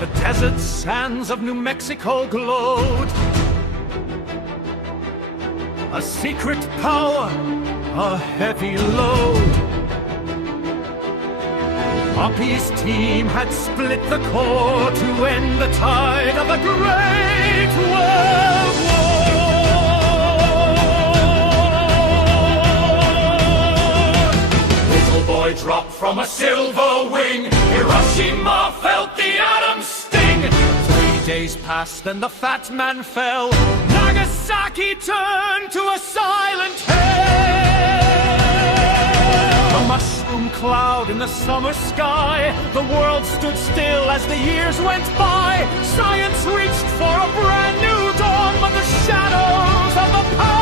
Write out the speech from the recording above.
The desert sands of New Mexico glowed. A secret power, a heavy load. Poppy's team had split the core to end the tide of a great world war. Little boy dropped from a silver wing. Hiroshima felt the atom sting. 3 days passed and the fat man fell. Nagasaki turned to a silent hell. A mushroom cloud in the summer sky. The world stood still as the years went by. Science reached for a brand new dawn, but the shadows of the past